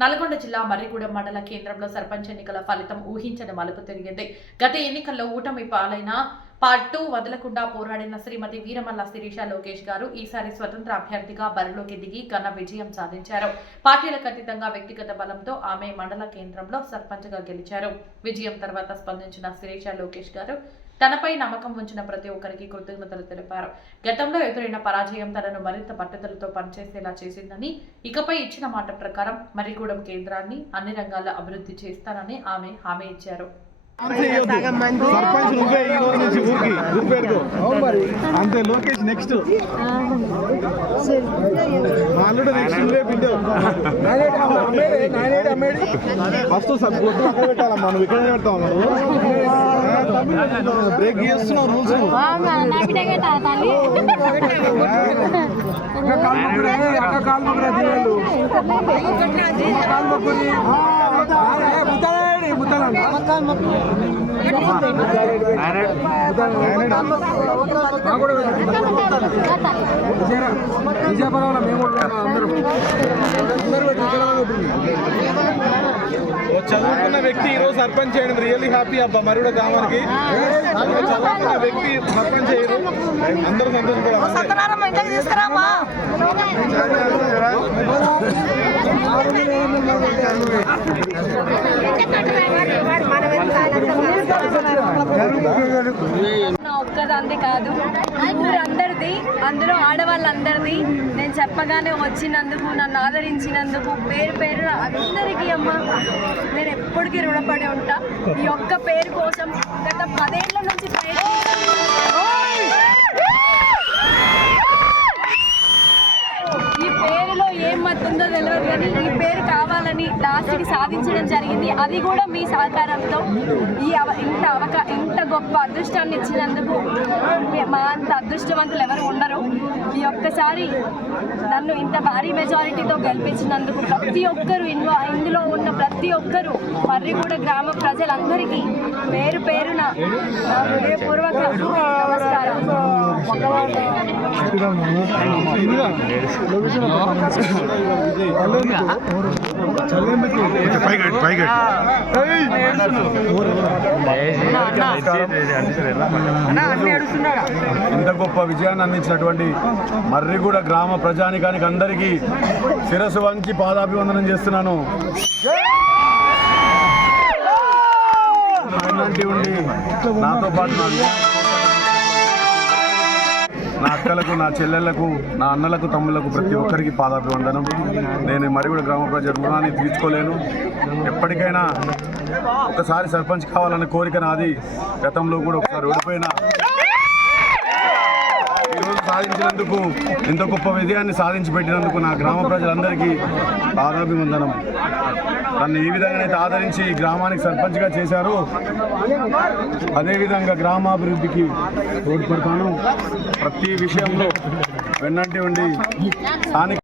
నల్గొండ జిల్లా మర్రిగూడెం మండల కేంద్రంలో సర్పంచ్ ఎన్నికల ఫలితం ఊహించని మలుపు తిరిగింది. గత ఎన్నికల్లో ఊటమి పాలైన పట్టు వదలకుండా పోరాడిన శ్రీమతి వీరమల్ల శిరీష లోకేష్ గారు ఈసారి స్వతంత్ర అభ్యర్థిగా బరిలోకి దిగి ఘన విజయం సాధించారు. పార్టీలకు అతీతంగా వ్యక్తిగత బలంతో ఆమె మండల కేంద్రంలో సర్పంచ్గా గెలిచారు. విజయం తర్వాత స్పందించిన శిరీష లోకేష్ గారు తనపై నమ్మకం ఉంచిన ప్రతి ఒక్కరికి కృతజ్ఞతలు తెలిపారు. గతంలో ఎదురైన పరాజయం తనను మరింత పట్టుదలతో పనిచేసేలా చేసిందని, ఇకపై ఇచ్చిన మాట ప్రకారం మర్రిగూడెం కేంద్రాన్ని అన్ని రంగాల్లో అభివృద్ధి చేస్తానని ఆమె హామీ ఇచ్చారు. సర్పంచ్ నువ్వే ఈ రోజు నుంచి ఊరికి గుర్తుపెట్టుకో అంతే. లోకేష్ నెక్స్ట్ అల్లుడు నెక్స్ట్ నువ్వే బిడ్డ ఫస్ట్ గుర్తు అక్కడ పెట్టాలమ్మా. నువ్వు ఇక్కడ పెడతావు బ్రేక్ చేస్తున్నావు రూల్స్. చదువుకున్న వ్యక్తి ఈరోజు సర్పంచ్ చేయడం రియల్లీ హ్యాపీ అబ్బా. మరుడ గ్రామానికి చదువుకున్న వ్యక్తి సర్పంచ్ చేయడం అందరూ ఒక్కదంది కాదు, ఊరందరిది, అందులో ఆడవాళ్ళందరిది. నేను చెప్పగానే వచ్చినందుకు, నన్ను ఆదరించినందుకు పేరు పేరు అందరికీ అమ్మ నేను ఎప్పటికీ రుణపడి ఉంటా. ఈ ఒక్క పేరు కోసం గత 10 ఏళ్ల నుంచి ఈ పేరులో ఏం మత్తుందో తెలియదు, కానీ ఈ పేరు కావాలని లాస్ట్కి సాధించడం జరిగింది. అది కూడా మీ సహకారంతో. ఇంత గొప్ప అదృష్టాన్ని ఇచ్చినందుకు మా అంత అదృష్టవంతులు ఎవరు ఉండరు. ఈ ఒక్కసారి నన్ను ఇంత భారీ మెజారిటీతో గెలిపించినందుకు ప్రతి ఒక్కరు, ఇందులో ఉన్న ప్రతి ఒక్కరు, మర్రిగూడ గ్రామ ప్రజలందరికీ పేరు పేరున హృదయపూర్వక నమస్కారం. ఇంత గొప్ప విజయాన్ని అందించినటువంటి మర్రిగూడ గ్రామ ప్రజానికానికి అందరికీ శిరస్సు వంచి పాదాభివందనం చేస్తున్నాను. ఉండి నాతో పాటు నా అక్కలకు, నా చెల్లెళ్లకు, నా అన్నలకు, తమ్ముళ్లకు ప్రతి ఒక్కరికి పాదాభివందనం. నేను మర్రిగూడ గ్రామ ప్రజల రుణాన్ని తీర్చుకోలేను. ఎప్పటికైనా ఒకసారి సర్పంచ్ కావాలనే కోరిక నాది. గతంలో కూడా ఒకసారి ఓడిపోయినా ఈరోజు సాధించినందుకు, ఇంత గొప్ప విజయాన్ని సాధించి పెట్టినందుకు నా గ్రామ ప్రజలందరికీ పాదాభివందనం. నన్ను ఈ విధంగానైతే ఆదరించి గ్రామానికి సర్పంచ్గా చేశారు, అదేవిధంగా గ్రామాభివృద్ధికి తోడ్పడతాను. ప్రతి విషయంలో వెన్నంటి ఉండి స్థానిక